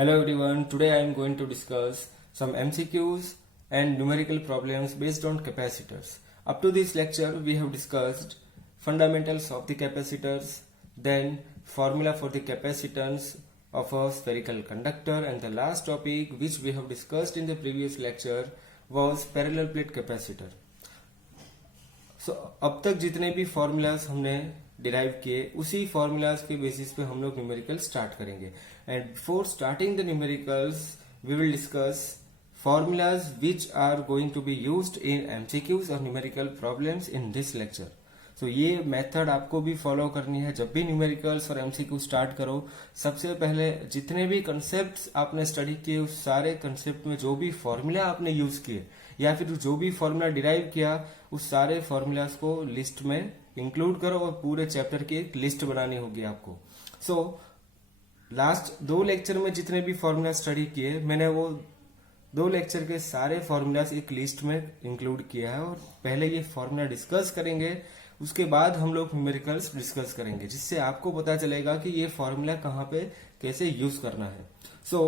Hello everyone, today I am going to discuss some MCQs and numerical problems based on capacitors. Up to this lecture we have discussed fundamentals of the capacitors, then formula for the capacitance of a spherical conductor, and the last topic which we have discussed in the previous lecture was parallel plate capacitor. So अब तक जितने भी formulas हमने derive किए उसी formulas के basis पे हम लोग न्यूमेरिकल स्टार्ट करेंगे. And before starting the numericals we will discuss formulas which are going to be used in MCQs और numerical problems in this lecture. तो ये मेथड आपको भी फॉलो करनी है जब भी न्यूमेरिकल्स और एमसीक्यू स्टार्ट करो. सबसे पहले जितने भी कंसेप्ट आपने स्टडी किए उस सारे कंसेप्ट में जो भी फॉर्मूला आपने यूज किए या फिर जो भी फॉर्मूला डिराइव किया उस सारे फॉर्मूलाज को लिस्ट में इंक्लूड करो और पूरे चैप्टर की एक लिस्ट बनानी होगी आपको. सो लास्ट 2 लेक्चर में जितने भी फॉर्मूला स्टडी किए मैंने वो 2 लेक्चर के सारे फॉर्मूलाज एक लिस्ट में इंक्लूड किया है और पहले ये फॉर्मूला डिस्कस करेंगे, उसके बाद हम लोग न्यूमेरिकल्स डिस्कस करेंगे जिससे आपको पता चलेगा कि ये फॉर्मूला कहाँ पे कैसे यूज करना है. So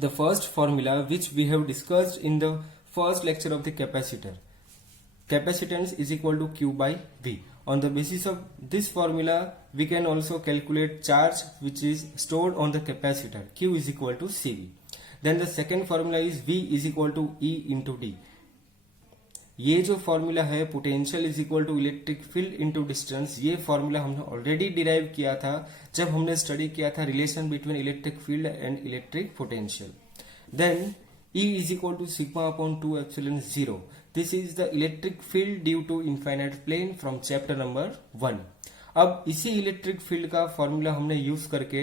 the first formula which we have discussed in the first lecture of the capacitor, capacitance is equal to Q by V. On the basis of this formula we can also calculate charge which is stored on the capacitor, Q is equal to CV. Then the second formula is V is equal to E into D. ये जो formula है potential is equal to electric field into distance, ये formula हमने already derive किया था जब हमने study किया था relation between electric field and electric potential. Then E is equal to sigma upon 2 epsilon 0. This is the electric field due to infinite plane from chapter number 1. अब इसी electric field का formula हमने use करके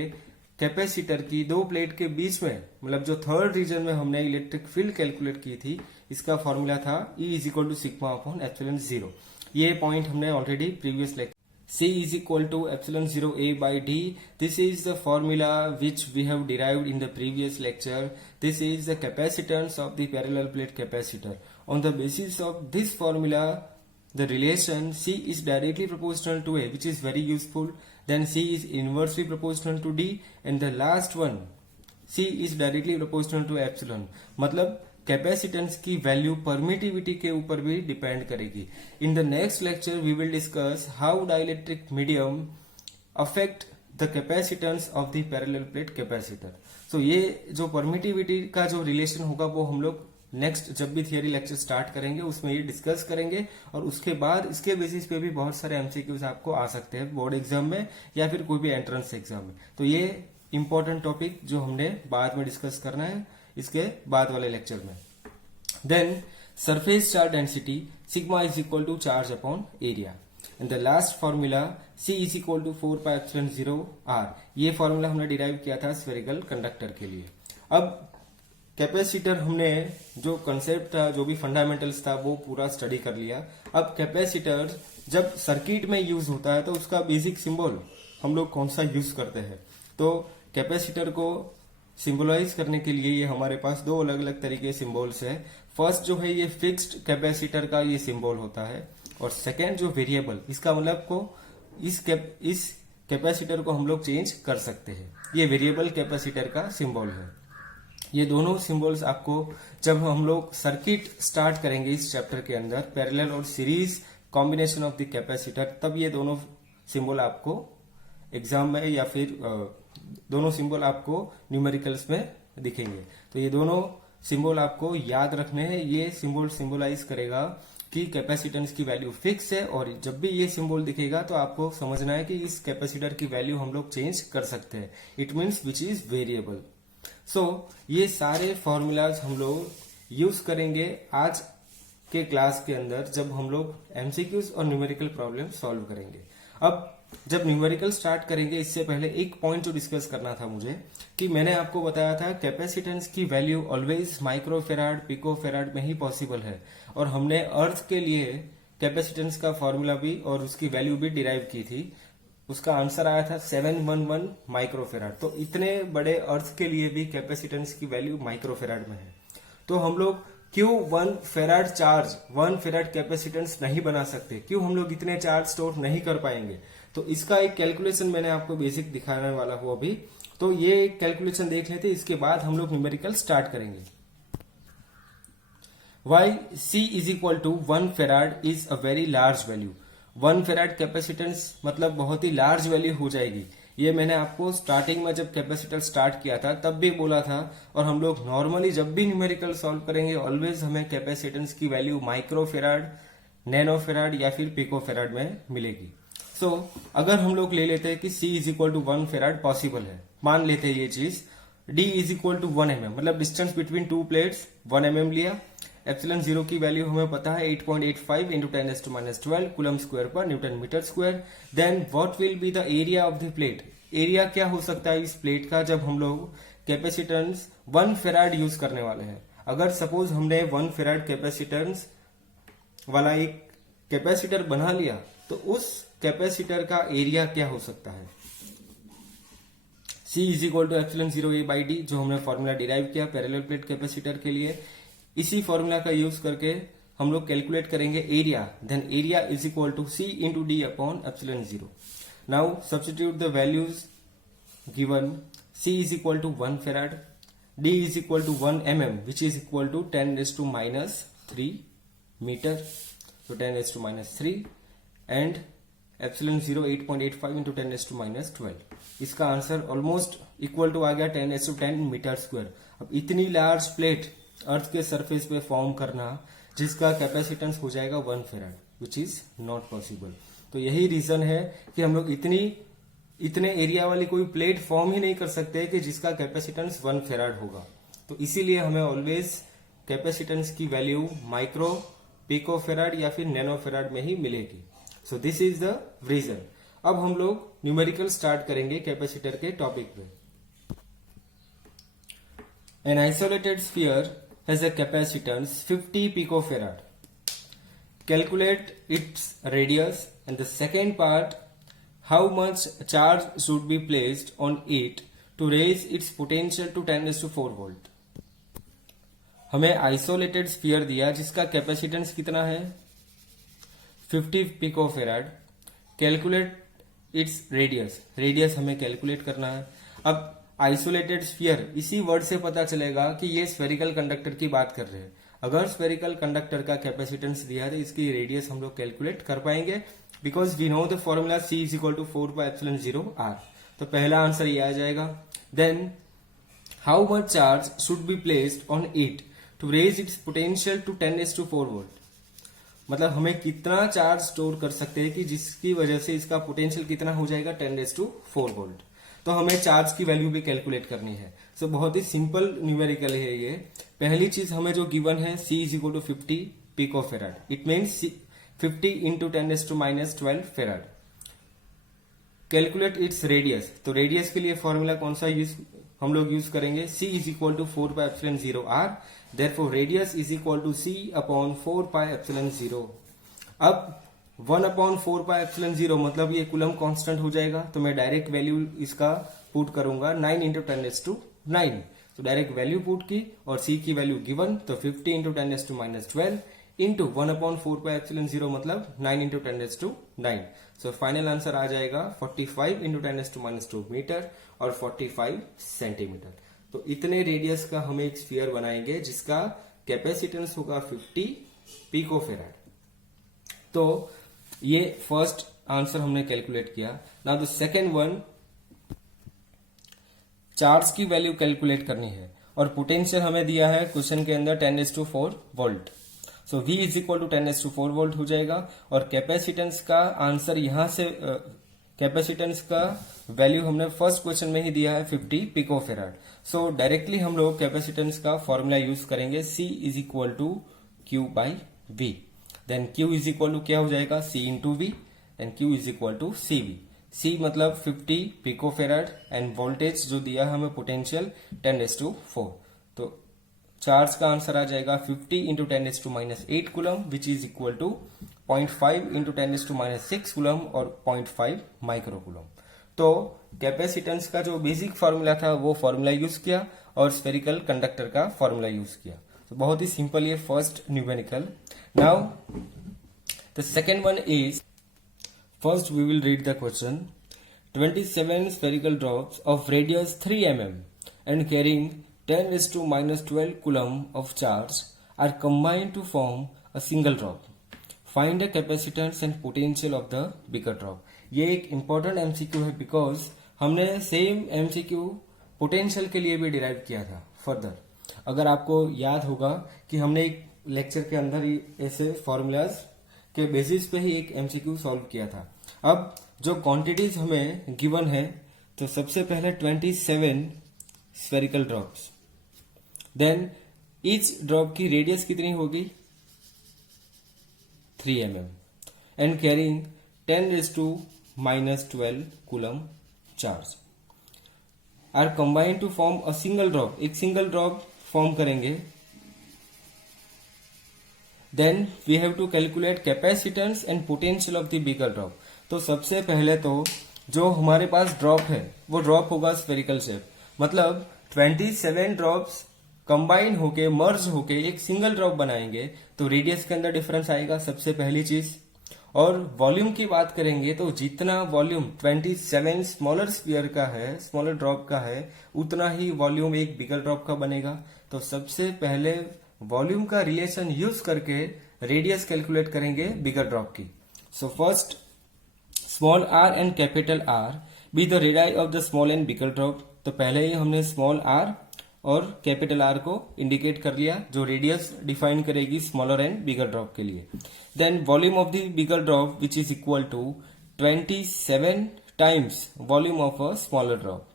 capacitor की 2 plate के बीच में मतलब जो थर्ड रीजन में हमने इलेक्ट्रिक फील्ड कैलकुलेट की थी इसका फॉर्मूला था E is equal to sigma upon epsilon 0. ये पॉइंट हमने already previous lecture. C is equal to epsilon 0 A by D. This is the formula which we have derived in the previous lecture. This is the capacitance of the parallel plate capacitor. On the basis of this formula, the relation C is directly proportional to A, which is very useful. Then C is inversely proportional to D, and the last one, C is directly proportional to epsilon. मतलब capacitance की value permittivity के ऊपर भी depend करेगी. In the next lecture we will discuss how dielectric medium affect the capacitance of the parallel plate capacitor. So ये जो permittivity का जो रिलेशन होगा वो हम लोग नेक्स्ट जब भी थियरी लेक्चर स्टार्ट करेंगे उसमें ये डिस्कस करेंगे और उसके बाद इसके बेसिस पे भी बहुत सारे एमसीक्यूज आपको आ सकते हैं बोर्ड एग्जाम में या फिर कोई भी एंट्रेंस एग्जाम में. तो ये इंपॉर्टेंट टॉपिक जो हमने बाद में डिस्कस करना है इसके बाद वाले लेक्चर में. Then surface charge density sigma is equal to charge upon area. And the last formula C is equal to 4 pi epsilon 0 R. ये फॉर्मूला हमने डिराइव किया था स्फेरिकल कंडक्टर के लिए. अब कैपेसिटर हमने जो कंसेप्ट था जो भी फंडामेंटल्स था वो पूरा स्टडी कर लिया. अब कैपेसिटर जब सर्किट में यूज होता है तो उसका बेसिक सिंबल हम लोग कौन सा यूज करते हैं. तो कैपेसिटर को सिंबलाइज करने के लिए ये हमारे पास 2 अलग अलग तरीके सिंबल्स है. फर्स्ट जो है ये फिक्स्ड कैपेसिटर का ये सिंबल होता है और सेकेंड जो वेरिएबल, इसका मतलब को इस कैपेसिटर को हम लोग चेंज कर सकते हैं. ये वेरिएबल कैपेसिटर का सिंबल है. ये दोनों सिंबल्स आपको जब हम लोग सर्किट स्टार्ट करेंगे इस चैप्टर के अंदर पैरेलल और series combination of the capacitor, तब ये दोनों सिंबल आपको एग्जाम में या फिर दोनों सिंबल आपको न्यूमेरिकल्स में दिखेंगे. तो ये दोनों सिंबल आपको याद रखने हैं. ये सिंबल सिंबलाइज करेगा कि कैपेसिटेंस की वैल्यू फिक्स है और जब भी ये सिंबल दिखेगा तो आपको समझना है कि इस कैपेसिटर की वैल्यू हम लोग चेंज कर सकते हैं. It means which is variable. So ये सारे फॉर्मूलाज हम लोग यूज करेंगे आज के क्लास के अंदर जब हम लोग एमसीक्यूज और न्यूमेरिकल प्रॉब्लम सॉल्व करेंगे. अब जब न्यूमेरिकल स्टार्ट करेंगे इससे पहले एक पॉइंट जो डिस्कस करना था मुझे कि मैंने आपको बताया था कैपेसिटेंस की वैल्यू ऑलवेज माइक्रोफेराड पिकोफेराड में ही पॉसिबल है और हमने अर्थ के लिए कैपेसिटेंस का फॉर्मूला भी और उसकी वैल्यू भी डिराइव की थी. उसका आंसर आया था 711 माइक्रोफेराड. तो इतने बड़े अर्थ के लिए भी कैपेसिटेंस की वैल्यू माइक्रोफेराड में है. तो हम लोग क्यों 1 फेराड चार्ज 1 फेराड कैपेसिटेंस नहीं बना सकते, क्यों हम लोग इतने चार्ज स्टोर नहीं कर पाएंगे. तो इसका एक कैलकुलेशन मैंने आपको बेसिक दिखाने वाला हूं अभी तो ये कैलकुलेशन देख लेते, इसके बाद हम लोग न्यूमेरिकल स्टार्ट करेंगे। Why C is equal to 1 farad is a very large value। 1 farad capacitance मतलब बहुत ही लार्ज वैल्यू हो जाएगी। ये मैंने आपको स्टार्टिंग में जब कैपेसिटर स्टार्ट किया था तब भी बोला था, और हम लोग नॉर्मली जब भी न्यूमेरिकल सॉल्व करेंगे ऑलवेज हमें कैपेसिटेंस की value micro farad, nano farad या फिर पिको फेराड में मिलेगी। सो अगर हम लोग ले लेते हैं कि C is equal to 1 farad possible है, मान लेते हैं ये चीज, D is equal to 1 mm मतलब distance between two plates 1 mm लिया। एप्सिलॉन जीरो की वैल्यू हमें पता है 8.85 इंटू 10⁻12 कूलम स्क्वायर पर newton metre square. Then what will be the area of the plate. Area क्या हो सकता है इस प्लेट का जब हम लोग कैपेसिटेंस 1 फेराड यूज करने वाले हैं। अगर सपोज हमने 1 फेराड कैपेसिटेंस वाला एक कैपेसिटर बना लिया तो उस कैपेसिटर का एरिया क्या हो सकता है। C is equal to epsilon zero A by D, जो हमने फॉर्मूला डिराइव किया पैरेलल प्लेट कैपेसिटर के लिए, इसी फॉर्मूला का यूज करके हम लोग कैलकुलेट करेंगे area. Then area is equal to C into D upon epsilon zero. Now substitute the values given. C is equal to 1 farad, D is equal to 1 mm which is equal to 10⁻³ metre, तो 10⁻³ and epsilon zero 8.85 into 10⁻12। इसका answer almost equal to आ गया 10⁻10 metre square. अब इतनी large plate अर्थ के surface पे form करना जिसका कैपेसिटेंस हो जाएगा 1 farad, which is not possible. तो यही रीजन है कि हम लोग इतने एरिया वाली कोई प्लेट फॉर्म ही नहीं कर सकते कि जिसका कैपेसिटेंस 1 फेराड होगा। तो इसीलिए हमें ऑलवेज कैपेसिटेंस की वैल्यू माइक्रो, पिको फेराड या फिर नैनो फेराड में ही मिलेगी। So this is the reason. अब हम लोग न्यूमेरिकल स्टार्ट करेंगे कैपेसिटर के टॉपिक पे। An isolated sphere has a capacitance 50 picofarad. Calculate its radius, and the second part, how much charge should be placed on it to raise its potential to 10⁴ volt. हमें isolated sphere दिया जिसका capacitance कितना है 50 picofarad. Calculate its radius, radius हमें calculate करना है। अब isolated sphere, इसी वर्ड से पता चलेगा कि ये स्फेरिकल कंडक्टर की बात कर रहे हैं। अगर स्फेरिकल कंडक्टर का कैपेसिटेंस दिया है तो इसकी रेडियस हम लोग कैलकुलेट कर पाएंगे, because we know the formula C is equal to 4πε0r। तो पहला आंसर ये आ जाएगा। Then how much charge should be placed on it to raise its potential to 10⁴ volt. मतलब हमें कितना चार्ज स्टोर कर सकते हैं कि जिसकी वजह से इसका पोटेंशियल कितना हो जाएगा 10⁴ वोल्ट। तो हमें चार्ज की वैल्यू भी कैलकुलेट करनी है। सो बहुत ही सिंपल न्यूमेरिकल है ये। पहली चीज हमें जो गिवन है C is equal to 50 picofarad, it means 50 into 10⁻12 farad. Calculate its radius, तो रेडियस के लिए फॉर्मूला कौन सा हम लोग यूज करेंगे, C is equal to 4πε0r, therefore radius is equal to C upon 4πε0। अब 1/4πε0 मतलब ये कूलम कांस्टेंट हो जाएगा, तो मैं डायरेक्ट वैल्यू इसका पुट करूंगा 9 इंटू 10⁻9। तो डायरेक्ट वैल्यू पुट की और C की वैल्यू गिवन, तो 50 इंटू 10⁻12 इंटू 1/4πε0 मतलब 9 इंटू 10⁻9। सो फाइनल आंसर आ जाएगा 45 इंटू 10⁻2 मीटर और 45 सेंटीमीटर। तो इतने रेडियस का हम एक स्फीयर बनाएंगे जिसका कैपेसिटेंस होगा 50 पिकोफेराड। तो ये फर्स्ट आंसर हमने कैलकुलेट किया। Now the second one, charge की वैल्यू कैलकुलेट करनी है और पोटेंशियल हमें दिया है क्वेश्चन के अंदर 10⁴ वोल्ट। So V is equal to 10⁴ volt हो जाएगा और कैपेसिटेंस का आंसर यहां से कैपेसिटेंस का वैल्यू हमने फर्स्ट क्वेश्चन में ही दिया है 50 पिकोफेराड। सो डायरेक्टली हम लोग कैपेसिटेंस का फॉर्मूला यूज करेंगे C is equal to Q by V। Then Q is equal to क्या हो जाएगा C into V, and Q is equal to CV। C मतलब 50 पिकोफेराड एंड वोल्टेज जो दिया हमें पोटेंशियल 10⁴। तो चार्ज का आंसर आ जाएगा 50 into 10⁻8 coulomb which is equal to 0.5 into 10⁻6 coulomb और 0.5 माइक्रो कूलम। तो कैपेसिटेंस का जो बेसिक फॉर्मूला था वो फॉर्मूला यूज किया और स्फेरिकल कंडक्टर का फॉर्मूला यूज किया। तो बहुत ही सिंपल ये first numerical. Now the second one is, first we will read the question. 27 spherical drops of radius 3 mm and carrying 10 raised to minus 12 coulomb of charge are combined to form a single drop. Find the capacitance and potential of the bigger drop. ये एक important MCQ है because हमने same MCQ potential के लिए भी derive किया था further. अगर आपको याद होगा कि हमने एक लेक्चर के अंदर ही ऐसे फॉर्मूलाज के बेसिस पे ही एक MCQ सॉल्व किया था. अब जो क्वांटिटीज हमें गिवन है, तो सबसे पहले 27 spherical drops, then each drop की रेडियस कितनी होगी 3 mm and carrying 10 raised to minus 12 coulomb charge are combined to form a single drop. एक सिंगल ड्रॉप फॉर्म करेंगे. Then we have to calculate capacitance and potential of the bigger drop. तो सबसे पहले तो जो हमारे पास ड्रॉप है वो ड्रॉप होगा स्फेरिकल शेप, मतलब 27 ड्रॉप्स कंबाइन होके मर्ज होके एक सिंगल ड्रॉप बनाएंगे तो रेडियस के अंदर डिफरेंस आएगा, सबसे पहली चीज. और वॉल्यूम की बात करेंगे तो जितना वॉल्यूम 27 स्मॉलर स्फीयर का है, स्मॉलर ड्रॉप का है, उतना ही वॉल्यूम एक बिगर ड्रॉप का बनेगा. तो सबसे पहले वॉल्यूम का रिलेशन यूज करके रेडियस कैलकुलेट करेंगे बिगर ड्रॉप की. So first small R and capital R be the radii of the small and bigger drop. तो पहले ही हमने स्मॉल आर और कैपिटल आर को इंडिकेट कर लिया जो रेडियस डिफाइन करेगी स्मॉलर एंड बिगर ड्रॉप के लिए. Then volume of the bigger drop which is equal to 27 times volume of a smaller drop,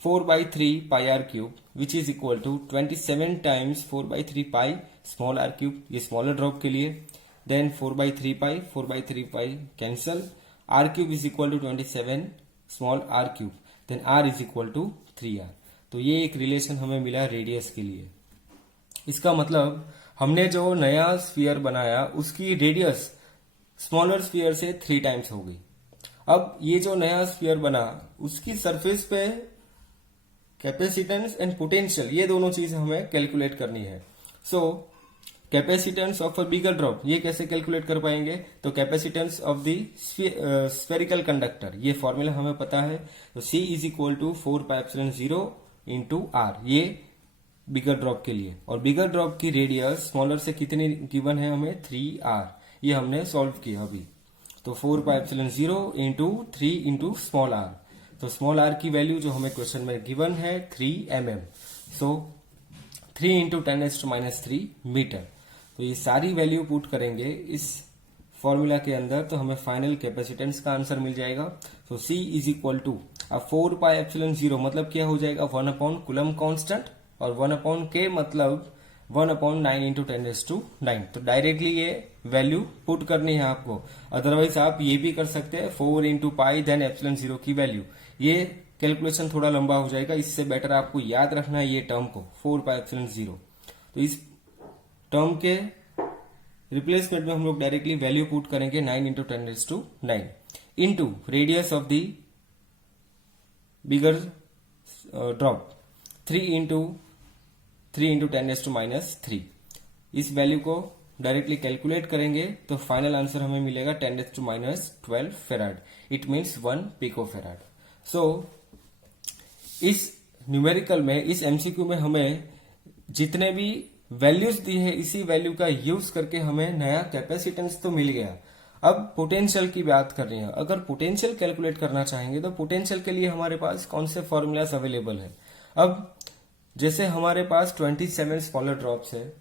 4/3 pi R cube which is equal to 27 times 4/3 pi small R cube, ये smaller drop के लिए. Then 4/3 pi cancel, R cube is equal to 27 small R cube, then R is equal to 3r. तो ये एक relation हमें मिला radius के लिए. इसका मतलब हमने जो नया स्फीयर बनाया उसकी रेडियस स्मॉलर स्फीयर से 3 टाइम्स हो गई. अब ये जो नया स्फीयर बना उसकी सरफेस पे कैपेसिटेंस एंड पोटेंशियल, ये दोनों चीज हमें कैलकुलेट करनी है. So capacitance of a bigger drop ये कैसे कैलकुलेट कर पाएंगे, तो capacitance of the spherical conductor, ये फॉर्मूला हमें पता है. तो C is equal to 4πε0 into R, ये बिगर ड्रॉप के लिए. और बिगर ड्रॉप की रेडियस स्मॉलर से कितनी गिवन है हमें 3r, ये हमने सॉल्व किया अभी. तो 4πε0 इंटू 3 इंटू स्मॉल आर. तो स्मॉल आर की वैल्यू जो हमें क्वेश्चन में गिवन है 3 mm, सो 3 इंटू 10⁻³ मीटर. तो ये सारी वैल्यू पुट करेंगे इस फॉर्मूला के अंदर तो हमें फाइनल कैपेसिटेंस का आंसर मिल जाएगा. तो C इज इक्वल टू 4πε0 मतलब क्या हो जाएगा 1/* कूलम कांस्टेंट और 1/k मतलब 1/9 इंटू 10⁻⁹. तो डायरेक्टली ये वैल्यू पुट करनी है आपको. अदरवाइज आप ये भी कर सकते हैं 4 इंटू पाई देन ε0 की वैल्यू. ये कैलकुलेशन थोड़ा लंबा हो जाएगा, इससे बेटर आपको याद रखना है ये टर्म को 4πε0. तो इस टर्म के रिप्लेसमेंट में हम लोग डायरेक्टली वैल्यू पुट करेंगे 9 into 10⁹ into radius of the bigger drop 3 into 10⁻⁻3. इस वैल्यू को डायरेक्टली कैलकुलेट करेंगे तो फाइनल आंसर हमें मिलेगा 10⁻12 फेराड. It means 1 picofarad. सो इस न्यूमेरिकल में, इस एमसीक्यू में हमें जितने भी वैल्यूज दी है इसी वैल्यू का यूज करके हमें नया कैपेसिटेंस तो मिल गया. अब पोटेंशियल की बात कर रहे हैं. अगर पोटेंशियल कैलकुलेट करना चाहेंगे तो पोटेंशियल के लिए हमारे पास कौन से फॉर्मूलाज अवेलेबल है. अब जैसे हमारे पास 27 स्मॉलर ड्रॉप्स है,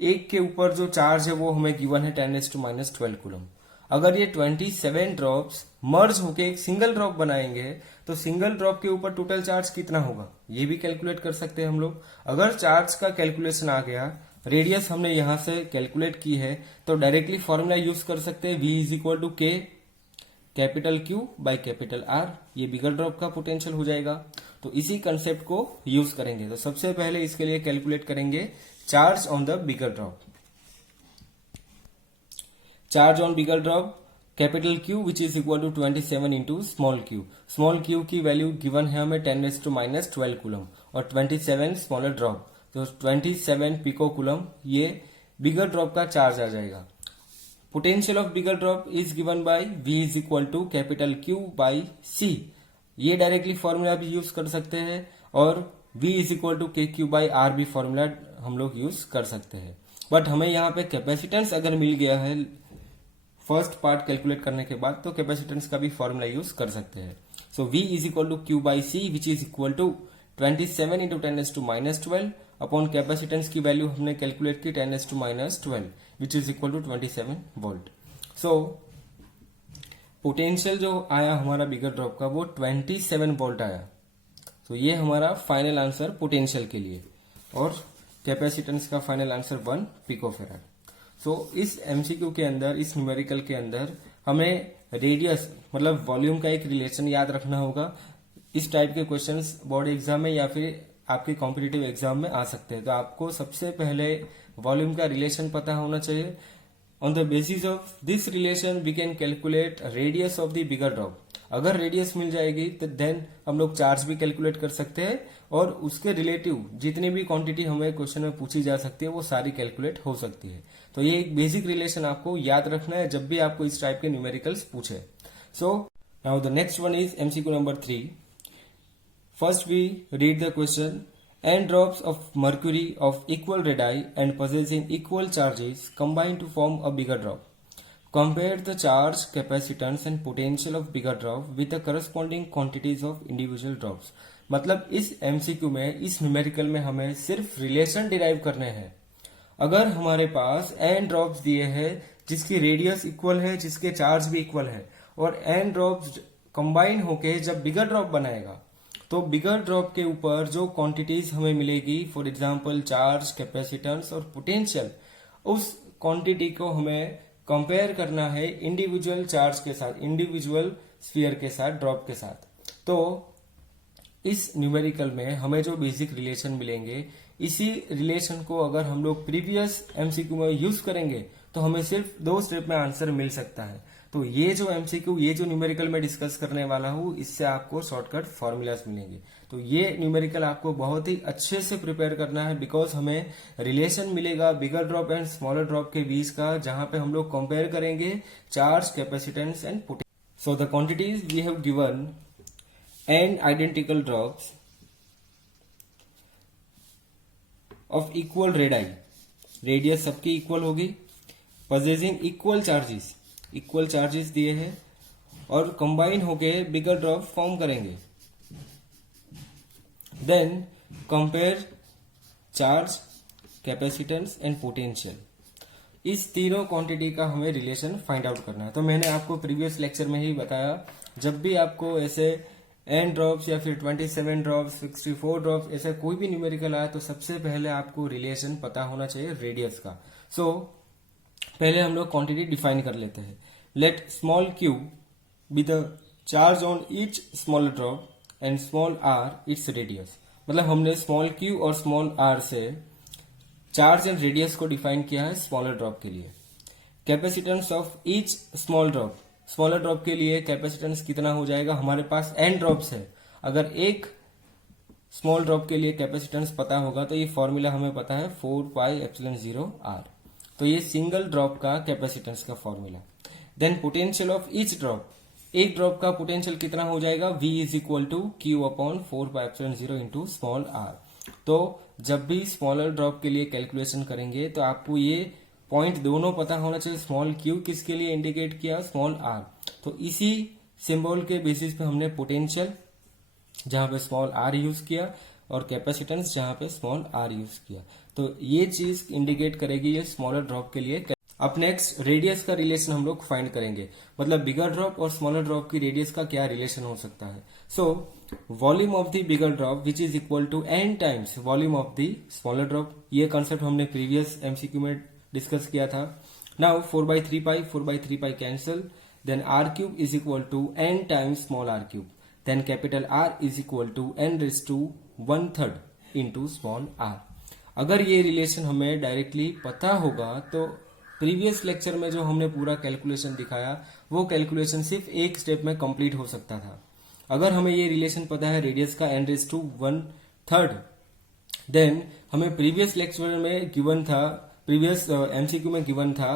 एक के ऊपर जो चार्ज है वो हमें गिवन है 10⁻12 कूलम. अगर ये 27 ड्रॉप्स मर्ज होके एक सिंगल ड्रॉप बनाएंगे तो सिंगल ड्रॉप के ऊपर टोटल चार्ज कितना होगा ये भी कैलकुलेट कर सकते हैं हम लोग. अगर चार्ज का कैलकुलेशन आ गया, रेडियस हमने यहां से कैलकुलेट की है, तो डायरेक्टली फॉर्मूला यूज कर सकते हैं V is equal to K capital Q by capital R. ये बिगर ड्रॉप का पोटेंशियल हो जाएगा. तो इसी कंसेप्ट को यूज करेंगे. तो सबसे पहले इसके लिए कैलकुलेट करेंगे charge on the bigger drop. Charge on bigger drop capital Q which is equal to 27 into small q. Small q की वैल्यू गिवन है हमें 10⁻12 कूलम और 27 स्मॉलर ड्रॉप, तो 27 पिको कूलम ये बिगर ड्रॉप का चार्ज आ जाएगा. Potential of bigger drop is given by V is equal to capital Q by C। ये डायरेक्टली फॉर्मूला भी यूज कर सकते हैं और V is equal to KQ by R भी फॉर्मूला हम लोग यूज कर सकते हैं। बट हमें यहाँ पे कैपेसिटेंस अगर मिल गया है फर्स्ट पार्ट कैलकुलेट करने के बाद तो कैपेसिटेंस का भी फॉर्मूला यूज कर सकते हैं। So V is equal to Q by C which is equal to 27 into 10⁻⁻12 upon capacitance की वैल्यू हमने कैलकुलेट की 10⁻12 which is equal to 27 volt. So potential जो आया हमारा बिगर ड्रॉप का वो 27 वोल्ट आया। तो ये हमारा फाइनल आंसर पोटेंशियल के लिए और कैपेसिटेंस का फाइनल आंसर 1 पिकोफेराड। सो इस एमसीक्यू के अंदर, इस न्यूमेरिकल के अंदर हमें रेडियस मतलब वॉल्यूम का एक रिलेशन याद रखना होगा। इस टाइप के क्वेश्चंस बोर्ड एग्जाम में या फिर आपके कॉम्पिटिटिव एग्जाम में आ सकते हैं। तो आपको सबसे पहले वॉल्यूम का रिलेशन पता होना चाहिए। On the basis of this relation we can calculate radius of the bigger drop. अगर रेडियस मिल जाएगी तो देन हम लोग चार्ज भी कैलकुलेट कर सकते हैं और उसके रिलेटिव जितनी भी क्वांटिटी हमें क्वेश्चन में पूछी जा सकती है वो सारी कैलकुलेट हो सकती है। तो ये एक बेसिक रिलेशन आपको याद रखना है जब भी आपको इस टाइप के न्यूमेरिकल्स पूछे। So now the next one is MCQ number 3। First we read the question. N drops of mercury of equal radii and possessing equal charges combine to form a bigger drop. Compare the charge, capacitance and potential of bigger drop with the corresponding quantities of individual drops. मतलब इस MCQ में, इस numerical में हमें सिर्फ relation derive करने हैं। अगर हमारे पास N ड्रॉप्स दिए हैं जिसकी रेडियस इक्वल है, जिसके चार्ज भी इक्वल है और N ड्रॉप्स कंबाइन होके जब बिगर ड्रॉप बनाएगा तो बिगर ड्रॉप के ऊपर जो क्वांटिटीज हमें मिलेगी, फॉर एग्जांपल चार्ज, कैपेसिटेंस और पोटेंशियल, उस क्वांटिटी को हमें कंपेयर करना है इंडिविजुअल चार्ज के साथ, इंडिविजुअल स्फीयर के साथ, ड्रॉप के साथ। तो इस न्यूमेरिकल में हमें जो बेसिक रिलेशन मिलेंगे, इसी रिलेशन को अगर हम लोग प्रीवियस एमसीक्यू में यूज करेंगे तो हमें सिर्फ 2 स्टेप में आंसर मिल सकता है। तो ये जो एमसीक्यू, ये जो न्यूमेरिकल में डिस्कस करने वाला हूँ, इससे आपको शॉर्टकट फॉर्मूलाज मिलेंगे। तो ये न्यूमेरिकल आपको बहुत ही अच्छे से प्रिपेयर करना है बिकॉज हमें रिलेशन मिलेगा bigger drop and smaller drop के बीच का, जहां पे हम लोग कंपेयर करेंगे charge, capacitance and potential. So the quantities we have given n identical drops of equal radii, radius सबकी इक्वल होगी, possessing equal charges, equal charges दिए हैं और कंबाइन होके बिगर ड्रॉप फॉर्म करेंगे। Then compare charge, capacitance and potential. इस तीनों क्वांटिटी का हमें रिलेशन फाइंड आउट करना है। तो मैंने आपको प्रीवियस लेक्चर में ही बताया, जब भी आपको ऐसे n ड्रॉप्स या फिर 27 ड्रॉप्स, 64 ड्रॉप्स, ऐसा कोई भी न्यूमेरिकल आए तो सबसे पहले आपको रिलेशन पता होना चाहिए रेडियस का। सो पहले हम लोग क्वांटिटी डिफाइन कर लेते हैं। Let small q be the charge on each small drop and small r its radius. मतलब हमने स्मॉल q और स्मॉल r से चार्ज एंड रेडियस को डिफाइन किया है स्मॉलर ड्रॉप के लिए। Capacitance of each small drop, smaller drop के लिए कैपेसिटेंस कितना हो जाएगा, हमारे पास n ड्रॉप्स है, अगर एक स्मॉल ड्रॉप के लिए कैपेसिटेंस पता होगा तो ये फॉर्मूला हमें पता है 4πε0r। तो ये सिंगल ड्रॉप का कैपेसिटेंस का formula. Then potential of each drop, एक ड्रॉप का पोटेंशियल कितना हो जाएगा, V is equal to Q upon 4πε0 into small r। तो जब भी स्मॉलर ड्रॉप के लिए कैलकुलेशन करेंगे तो आपको ये पॉइंट दोनों पता होना चाहिए, स्मॉल q किसके लिए इंडिकेट किया, स्मॉल r। तो इसी सिंबल के बेसिस पे हमने पोटेंशियल जहां पे स्मॉल r यूज किया और कैपेसिटेंस जहां पे स्मॉल r यूज किया। तो ये चीज इंडिकेट करेगी ये स्मॉलर ड्रॉप के लिए। अब नेक्स्ट रेडियस का रिलेशन हम लोग फाइंड करेंगे, मतलब बिगर ड्रॉप और स्मॉलर ड्रॉप की रेडियस का क्या रिलेशन हो सकता है। So volume of the bigger drop which is equal to n times volume of the smaller drop. ये कॉन्सेप्ट हमने प्रीवियस एमसीक्यू में डिस्कस किया था। Now 4/3π cancel, then r³ is equal to n times small r³, then capital R is equal to n⁻⁻³ into small r। अगर ये relation हमें directly पता होगा तो प्रीवियस लेक्चर में जो हमने पूरा कैलकुलेशन दिखाया वो कैलकुलेशन सिर्फ एक स्टेप में कंप्लीट हो सकता था। अगर हमें ये रिलेशन पता है रेडियस का n⁻⁻⁻, देन हमें प्रीवियस लेक्चर में गिवन था, प्रीवियस एमसीक्यू में गिवन था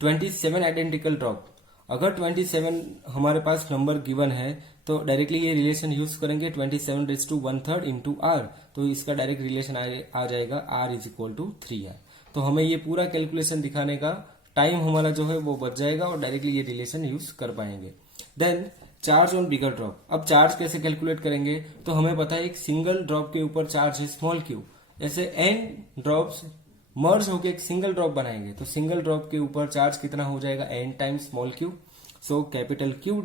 27 आइडेंटिकल ड्रॉप, अगर 27 हमारे पास नंबर गिवन है तो डायरेक्टली ये रिलेशन यूज करेंगे 27⅓ इंटू आर, तो इसका डायरेक्ट रिलेशन आ जाएगा are is equal to 3R। तो हमें ये पूरा कैलकुलेशन दिखाने का टाइम हमारा जो है वो बच जाएगा और डायरेक्टली ये रिलेशन यूज कर पाएंगे। Then charge on bigger drop, अब चार्ज कैसे कैलकुलेट करेंगे, तो हमें पता है एक सिंगल ड्रॉप के ऊपर चार्ज है स्मॉल क्यू, ऐसे n ड्रॉप्स मर्ज होकर एक सिंगल ड्रॉप बनाएंगे तो सिंगल ड्रॉप के ऊपर चार्ज कितना हो जाएगा n टाइम्स स्मॉल क्यू। सो capital Q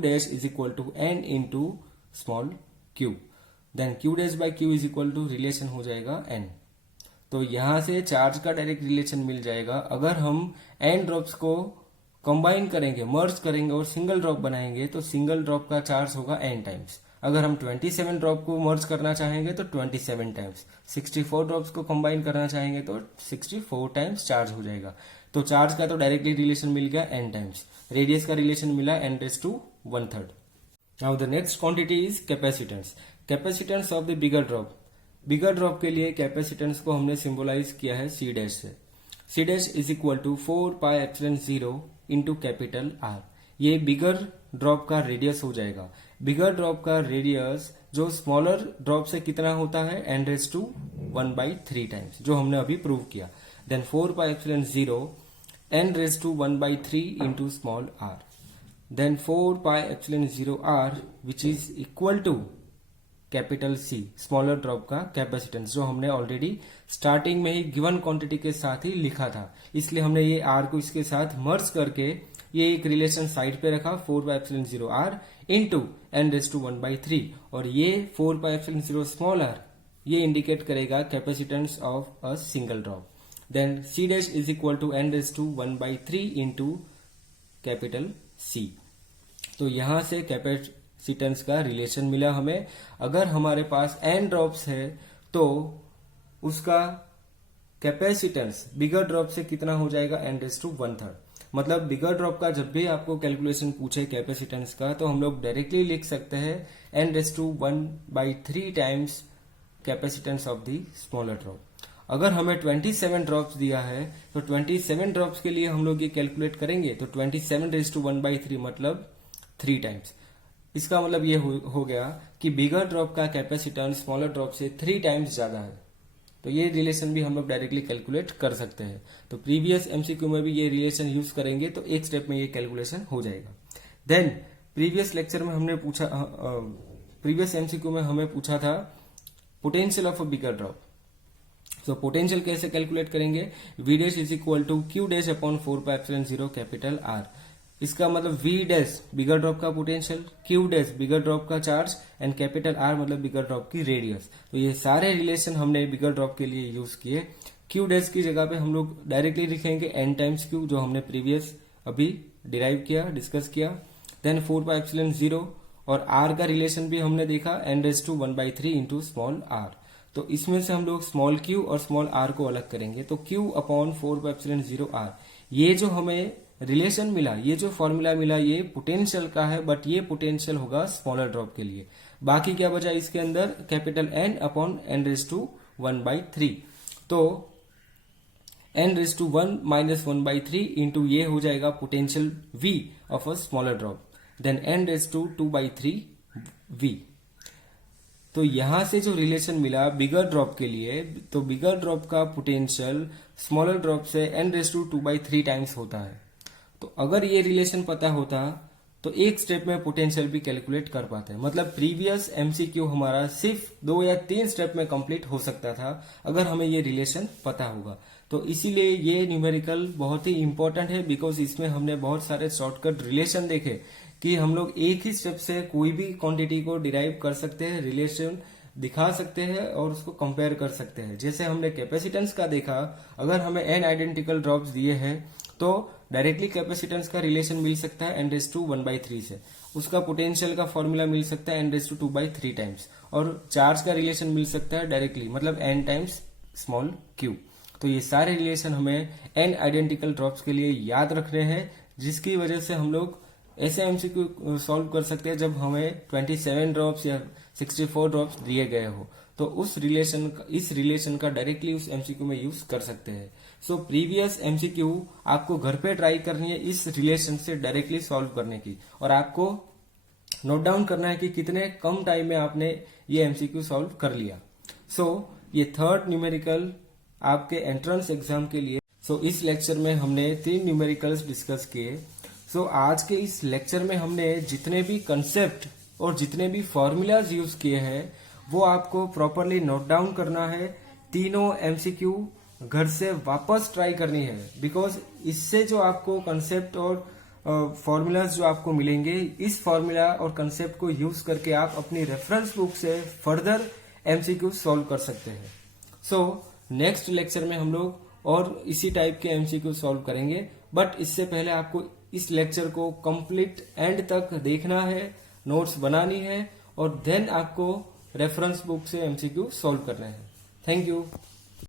dash is equal to n into small Q, then Q dash by Q is equal to relation हो जाएगा n। तो यहां से चार्ज का डायरेक्ट रिलेशन मिल जाएगा, अगर हम n ड्रॉप्स को कंबाइन करेंगे, मर्ज करेंगे और सिंगल ड्रॉप बनाएंगे तो सिंगल ड्रॉप का चार्ज होगा n टाइम्स। अगर हम 27 ड्रॉप को मर्ज करना चाहेंगे तो 27 टाइम्स, 64 ड्रॉप्स को कंबाइन करना चाहेंगे तो 64 टाइम्स चार्ज हो जाएगा। तो चार्ज का तो डायरेक्टली रिलेशन मिल गया n टाइम्स, रेडियस का रिलेशन मिला n⁻⅓। Now the next quantity is capacitance. Capacitance of the bigger drop, bigger drop के लिए कैपेसिटेंस को हमने सिंबलाइज किया है C डैश से। C dash is equal to 4πε0 into capital R। ये बिगर ड्रॉप का रेडियस हो जाएगा। बिगर ड्रॉप का रेडियस जो स्मॉलर ड्रॉप से कितना होता है n⁻⅓ टाइम्स, जो हमने अभी प्रूव किया। Then 4πε0 n⁻⅓ into small r, then 4πε0 r which is equal to capital C, smaller drop का कैपेसिटेंस, जो हमने ऑलरेडी स्टार्टिंग में ही गिवन क्वांटिटी के साथ ही लिखा था। इसलिए हमने ये R को इसके साथ मर्ज करके ये एक रिलेशन साइड पे रखा 4πε0 r इंटू n⁻⅓, और ये 4πε0 स्मॉल r ये इंडिकेट करेगा capacitance of a single drop. Then C dash is equal to n⁻⅓ into capital C। तो यहां से कैपेसिटेंस का रिलेशन मिला हमें। अगर हमारे पास n ड्रॉप्स है तो उसका कैपेसिटेंस बिगर ड्रॉप से कितना हो जाएगा n⁻⅓। मतलब बिगर ड्रॉप का जब भी आपको कैलकुलेशन पूछे कैपेसिटेंस का तो हम लोग डायरेक्टली लिख सकते हैं n⁻⅓ times capacitance of the smaller drop. अगर हमें 27 ड्रॉप्स दिया है तो 27 ड्रॉप्स के लिए हम लोग ये कैलकुलेट करेंगे तो 27⁻⅓ मतलब 3 टाइम्स। इसका मतलब ये हो गया कि बिगर ड्रॉप का कैपेसिटेंस स्मॉलर ड्रॉप से 3 टाइम्स ज्यादा है। तो ये रिलेशन भी हम लोग डायरेक्टली कैलकुलेट कर सकते हैं। तो प्रीवियस एमसीक्यू में भी ये रिलेशन यूज करेंगे तो एक स्टेप में ये कैलकुलेशन हो जाएगा। देन प्रीवियस लेक्चर में हमने पूछा, प्रीवियस एमसीक्यू में हमें पूछा था potential of a bigger drop. तो पोटेंशियल कैसे कैलकुलेट करेंगे, V dash is equal to Q dash upon 4πε0 capital R। इसका मतलब V डैश बिगर ड्रॉप का potential, Q dash bigger drop का चार्ज एंड कैपिटल R मतलब बिगर ड्रॉप की radius. तो ये सारे रिलेशन हमने बिगर ड्रॉप के लिए यूज किए। Q डैश की जगह पे हम लोग डायरेक्टली लिखेंगे n टाइम्स Q, जो हमने प्रीवियस अभी डिराइव किया, डिस्कस किया। देन 4πε0 और R का रिलेशन भी हमने देखा n⁻⅓ इंटू स्मॉल r। तो इसमें से हम लोग स्मॉल q और स्मॉल r को अलग करेंगे तो q अपॉन 4πε0 r। ये जो हमें रिलेशन मिला, ये जो फॉर्मूला मिला, ये पोटेंशियल का है, बट ये पोटेंशियल होगा स्मॉलर ड्रॉप के लिए। बाकी क्या बचा इसके अंदर, कैपिटल N अपॉन n⁻⅓। तो n⁻⅓ इंटू ये हो जाएगा potential V of a smaller drop, then n⁻⅔ V। तो यहां से जो रिलेशन मिला बिगर ड्रॉप के लिए, तो बिगर ड्रॉप का पोटेंशियल स्मॉलर ड्रॉप से n⁻⅔ टाइम्स होता है। तो अगर ये रिलेशन पता होता तो एक स्टेप में पोटेंशियल भी कैलकुलेट कर पाते हैं। मतलब प्रीवियस एमसीक्यू हमारा सिर्फ 2 या 3 स्टेप में कंप्लीट हो सकता था अगर हमें ये रिलेशन पता होगा। तो इसीलिए ये न्यूमेरिकल बहुत ही इंपॉर्टेंट है, बिकॉज इसमें हमने बहुत सारे शॉर्टकट रिलेशन देखे कि हम लोग एक ही स्टेप से कोई भी क्वांटिटी को डिराइव कर सकते हैं, रिलेशन दिखा सकते हैं और उसको कंपेयर कर सकते हैं। जैसे हमने कैपेसिटेंस का देखा, अगर हमें n आइडेंटिकल ड्रॉप्स दिए हैं तो डायरेक्टली कैपेसिटेंस का रिलेशन मिल सकता है n⁻⅓ से, उसका पोटेंशियल का फॉर्मूला मिल सकता है n⁻⅔ टाइम्स, और चार्ज का रिलेशन मिल सकता है डायरेक्टली मतलब n टाइम्स स्मॉल q। तो ये सारे रिलेशन हमें n आइडेंटिकल ड्रॉप्स के लिए याद रखने हैं, जिसकी वजह से हम लोग ऐसे एमसीक्यू सॉल्व कर सकते हैं जब हमें 27 ड्रॉप्स या 64 ड्रॉप्स दिए गए हो। तो इस रिलेशन का डायरेक्टली उस एमसीक्यू में यूज कर सकते हैं। सो प्रीवियस एमसीक्यू आपको घर पे ट्राई करनी है इस रिलेशन से डायरेक्टली सॉल्व करने की, और आपको नोट डाउन करना है कि कितने कम टाइम में आपने ये एमसीक्यू सॉल्व कर लिया। सो ये थर्ड न्यूमेरिकल आपके एंट्रेंस एग्जाम के लिए। इस लेक्चर में हमने 3 न्यूमेरिकल्स डिस्कस किए। आज के इस लेक्चर में हमने जितने भी कंसेप्ट और जितने भी फॉर्मूलाज यूज किए हैं वो आपको प्रॉपरली नोट डाउन करना है। तीनों एमसीक्यू घर से वापस ट्राई करनी है, बिकॉज इससे जो आपको कंसेप्ट और फॉर्मूलाज जो आपको मिलेंगे, इस फॉर्मूला और कंसेप्ट को यूज करके आप अपनी रेफरेंस बुक से फर्दर एमसीक्यू सॉल्व कर सकते हैं। नेक्स्ट लेक्चर में हम लोग और इसी टाइप के एमसीक्यू सॉल्व करेंगे, बट इससे पहले आपको इस लेक्चर को कंप्लीट एंड तक देखना है, नोट्स बनानी है, और देन आपको रेफरेंस बुक से एमसीक्यू सॉल्व करना है। Thank you.